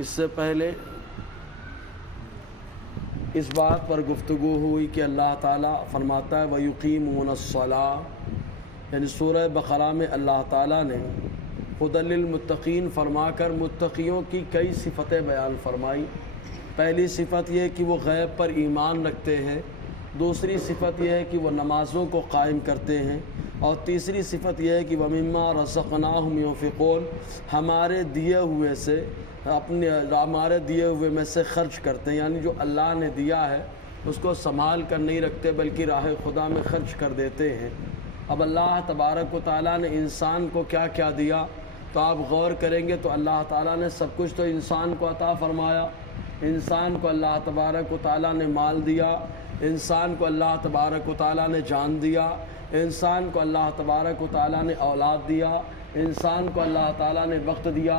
اس سے پہلے اس بات پر گفتگو ہوئی کہ اللہ تعالیٰ فرماتا ہے وَيُقِيمُونَ الصَّلَاةَ، یعنی سورہ بقرہ میں اللہ تعالیٰ نے ہدی للمتقین فرما کر متقیوں کی کئی صفتیں بیان فرمائی۔ پہلی صفت یہ کہ وہ غیب پر ایمان رکھتے ہیں، دوسری صفت یہ ہے کہ وہ نمازوں کو قائم کرتے ہیں، اور تیسری صفت یہ ہے کہ وَمِمَّا رَزَقْنَاهُمْ يُنْفِقُونَ، ہمارے دیے ہوئے میں سے خرچ کرتے ہیں، یعنی جو اللہ نے دیا ہے اس کو سنبھال کر نہیں رکھتے بلکہ راہ خدا میں خرچ کر دیتے ہیں۔ اب اللہ تبارک و تعالیٰ نے انسان کو کیا کیا دیا، تو آپ غور کریں گے تو اللہ تعالیٰ نے سب کچھ تو انسان کو عطا فرمایا۔ انسان کو اللہ تبارک و تعالیٰ نے مال دیا، انسان کو اللہ تبارک و تعالیٰ نے جان دیا، انسان کو اللہ تبارک و تعالیٰ نے اولاد دیا، انسان کو اللہ تعالیٰ نے وقت دیا،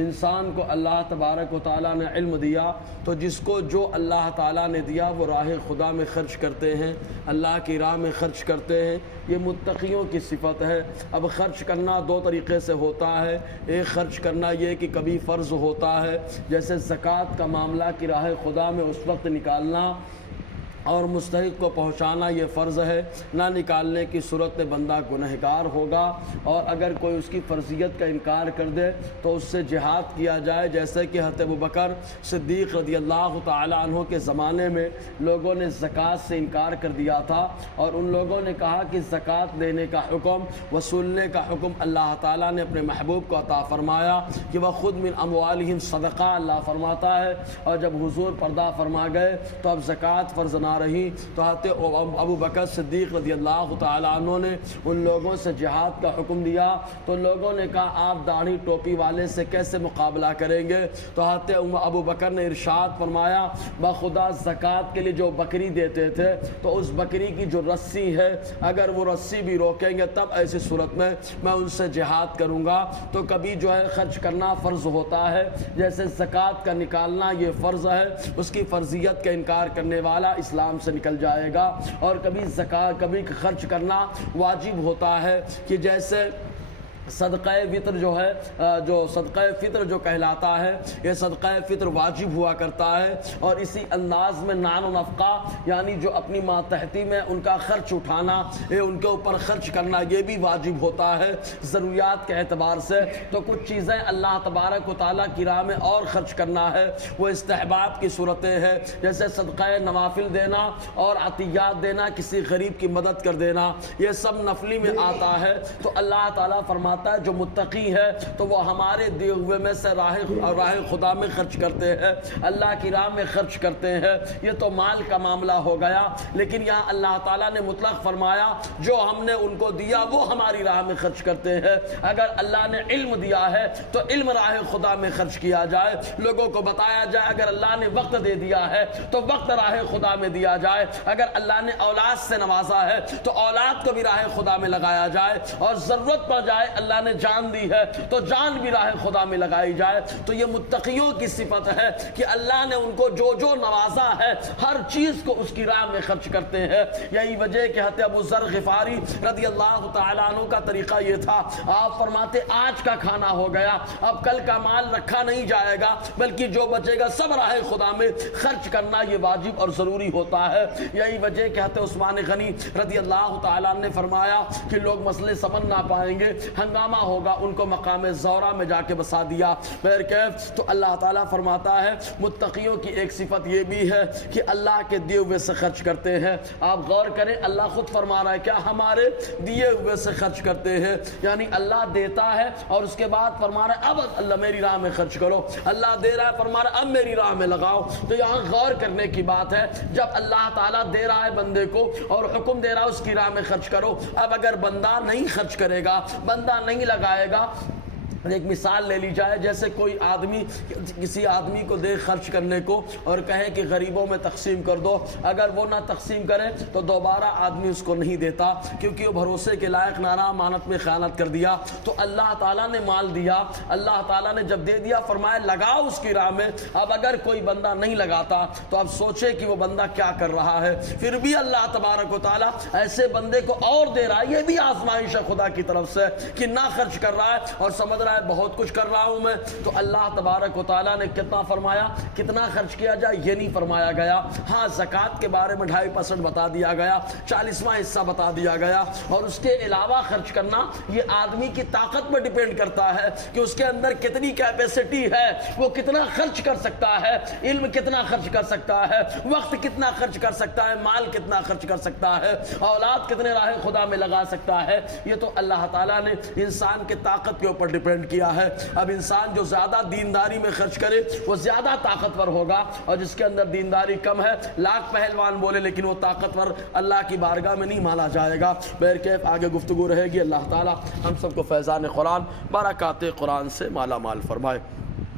انسان کو اللہ تبارک و تعالیٰ نے علم دیا۔ تو جس کو جو اللہ تعالیٰ نے دیا وہ راہ خدا میں خرچ کرتے ہیں، اللہ کی راہ میں خرچ کرتے ہیں، یہ متقیوں کی صفت ہے۔ اب خرچ کرنا دو طریقے سے ہوتا ہے، ایک خرچ کرنا یہ کہ کبھی فرض ہوتا ہے، جیسے زکوٰۃ کا معاملہ کہ راہ خدا میں اس وقت نکالنا اور مستحق کو پہنچانا یہ فرض ہے، نہ نکالنے کی صورت میں بندہ گنہگار ہوگا، اور اگر کوئی اس کی فرضیت کا انکار کر دے تو اس سے جہاد کیا جائے، جیسے کہ حضرت ابوبکر صدیق رضی اللہ تعالی عنہ کے زمانے میں لوگوں نے زکوٰۃ سے انکار کر دیا تھا، اور ان لوگوں نے کہا کہ زکوٰۃ دینے کا حکم، وصولنے کا حکم اللہ تعالیٰ نے اپنے محبوب کو عطا فرمایا کہ وَخُذْ مِنْ أَمْوَالِهِمْ صَدَقَةً، اللہ فرماتا ہے۔ اور جب حضور پردہ فرما گئے تو اب زکوٰۃ فرض نہ رہی، تو حضرت ابو بکر صدیق رضی اللہ تعالی عنہ نے ان لوگوں سے جہاد کا حکم دیا، تو لوگوں نے کہا آپ داڑھی ٹوپی والے سے کیسے مقابلہ کریں گے؟ تو حضرت ابو بکر نے ارشاد فرمایا بخدا زکوٰۃ کے لیے جو بکری دیتے تھے تو اس بکری کی جو رسی ہے اگر وہ رسی بھی روکیں گے تب ایسی صورت میں ان سے جہاد کروں گا۔ تو کبھی جو ہے خرچ کرنا فرض ہوتا ہے، جیسے زکوٰۃ کا نکالنا یہ فرض ہے، اس کی فرضیت کا انکار کرنے والا اسلام سے نکل جائے گا، اور کبھی خرچ کرنا واجب ہوتا ہے، کہ جیسے صدقہ فطر جو ہے، جو صدقہ فطر جو کہلاتا ہے، یہ صدقہ فطر واجب ہوا کرتا ہے، اور اسی انداز میں نان و نفقہ یعنی جو اپنی ماتحتی میں ان کا خرچ اٹھانا، یہ ان کے اوپر خرچ کرنا یہ بھی واجب ہوتا ہے ضروریات کے اعتبار سے۔ تو کچھ چیزیں اللہ تبارک و تعالیٰ کی راہ میں اور خرچ کرنا ہے وہ استحباب کی صورتیں ہیں، جیسے صدقہ نوافل دینا اور عطیات دینا، کسی غریب کی مدد کر دینا، یہ سب نفلی میں آتا ہے۔ تو اللہ تعالیٰ فرماتا ہے جو متقی ہے تو وہ ہمارے دیے ہوئے میں سے راہ خدا میں خرچ کرتے ہیں، اللہ کی راہ میں خرچ کرتے ہیں، یہ تو مال کا معاملہ ہو گیا۔ لیکن یہاں اللہ تعالیٰ نے مطلق فرمایا جو ہم نے ان کو دیا وہ ہماری راہ میں خرچ کرتے ہیں۔ اگر اللہ نے علم دیا ہے تو علم راہ خدا میں خرچ کیا جائے، لوگوں کو بتایا جائے۔ اگر اللہ نے وقت دے دیا ہے تو وقت راہ خدا میں دیا جائے۔ اگر اللہ نے اولاد سے نوازا ہے تو اولاد کو بھی راہ خدا میں لگایا جائے، اور ضرورت پڑ جائے اللہ نے جان دی ہے تو جان بھی راہ خدا میں لگائی جائے۔ تو یہ متقیوں کی صفت ہے کہ اللہ نے ان کو جو نوازا ہے ہر چیز کو اس کی راہ میں خرچ کرتے ہیں۔ یہی وجہ کہ حضرت ابو ذر غفاری رضی اللہ تعالیٰ عنہ کا طریقہ یہ تھا، آپ فرماتے آج کا کھانا ہو گیا، اب کل کا مال رکھا نہیں جائے گا، بلکہ جو بچے گا سب راہ خدا میں خرچ کرنا یہ واجب اور ضروری ہوتا ہے۔ یہی وجہ کہ حضرت عثمان غنی رضی اللہ تعالیٰ عنہ نے فرمایا کہ لوگ مسئلے سمجھ نہ پائیں گے، ہنگامہ ہوگا، ان کو مقام زورہ میں جا کے بسا دیا۔ بہرکیف تو اللہ تعالیٰ فرماتا ہے متقیوں کی ایک صفت یہ بھی ہے کہ اللہ کے دیے ہوئے سے خرچ کرتے ہیں۔ آپ غور کریں اللہ خود فرما رہا ہے کیا ہمارے دیے ہوئے سے خرچ کرتے ہیں، یعنی اللہ دیتا ہے اور اس کے بعد فرما رہا ہے اب اللہ میری راہ میں خرچ کرو، اللہ دے رہا ہے فرما رہا ہے اب میری راہ میں لگاؤ۔ تو یہاں غور کرنے کی بات ہے، جب اللہ تعالیٰ دے رہا ہے بندے کو اور حکم دے رہا ہے اس کی راہ میں خرچ کرو، اب اگر بندہ نہیں خرچ کرے گا، بندہ نہیں لگائے گا، ایک مثال لے لی جائے، جیسے کوئی آدمی کسی آدمی کو دے خرچ کرنے کو اور کہے کہ غریبوں میں تقسیم کر دو، اگر وہ نہ تقسیم کرے تو دوبارہ آدمی اس کو نہیں دیتا، کیونکہ وہ بھروسے کے لائق نہ رہا، امانت میں خیانت کر دیا۔ تو اللہ تعالیٰ نے مال دیا، اللہ تعالیٰ نے جب دے دیا فرمایا لگاؤ اس کی راہ میں۔ اب اگر کوئی بندہ نہیں لگاتا تو اب سوچے کہ وہ بندہ کیا کر رہا ہے، پھر بھی اللہ تبارک و تعالیٰ ایسے بندے کو اور دے رہا ہے، یہ بھی آزمائش ہے خدا کی طرف سے کہ نہ خرچ کر رہا ہے اور سمجھ رہا رہا ہے بہت کچھ کر رہا ہوں میں، تو اللہ تبارک و تعالیٰ نے کتنا فرمایا، کتنا خرچ کیا جائے یہ نہیں فرمایا گیا۔ ہاں زکوٰۃ کے بارے میں 2.5% بتا دیا گیا، 40واں حصہ بتا دیا گیا، اور اس کے علاوہ خرچ کرنا یہ آدمی کی طاقت پر ڈیپینڈ کرتا ہے کہ اس کے اندر کتنی کیپیسٹی ہے، وہ کتنا خرچ کر سکتا ہے، علم کتنا خرچ کر سکتا ہے، وقت کتنا خرچ کر سکتا ہے، مال کتنا خرچ کر سکتا ہے، اولاد کتنے راہ خدا میں لگا سکتا ہے۔ یہ تو اللہ تعالیٰ نے انسان کے طاقت کے اوپر ڈیپینڈ کیا ہے۔ اب انسان جو زیادہ دینداری میں خرچ کرے وہ زیادہ طاقتور ہوگا، اور جس کے اندر دینداری کم ہے، لاکھ پہلوان بولے لیکن وہ طاقتور اللہ کی بارگاہ میں نہیں مانا جائے گا۔ بہرکیف آگے گفتگو رہے گی۔ اللہ تعالیٰ ہم سب کو فیضان قرآن، برکات قرآن سے مالا مال فرمائے۔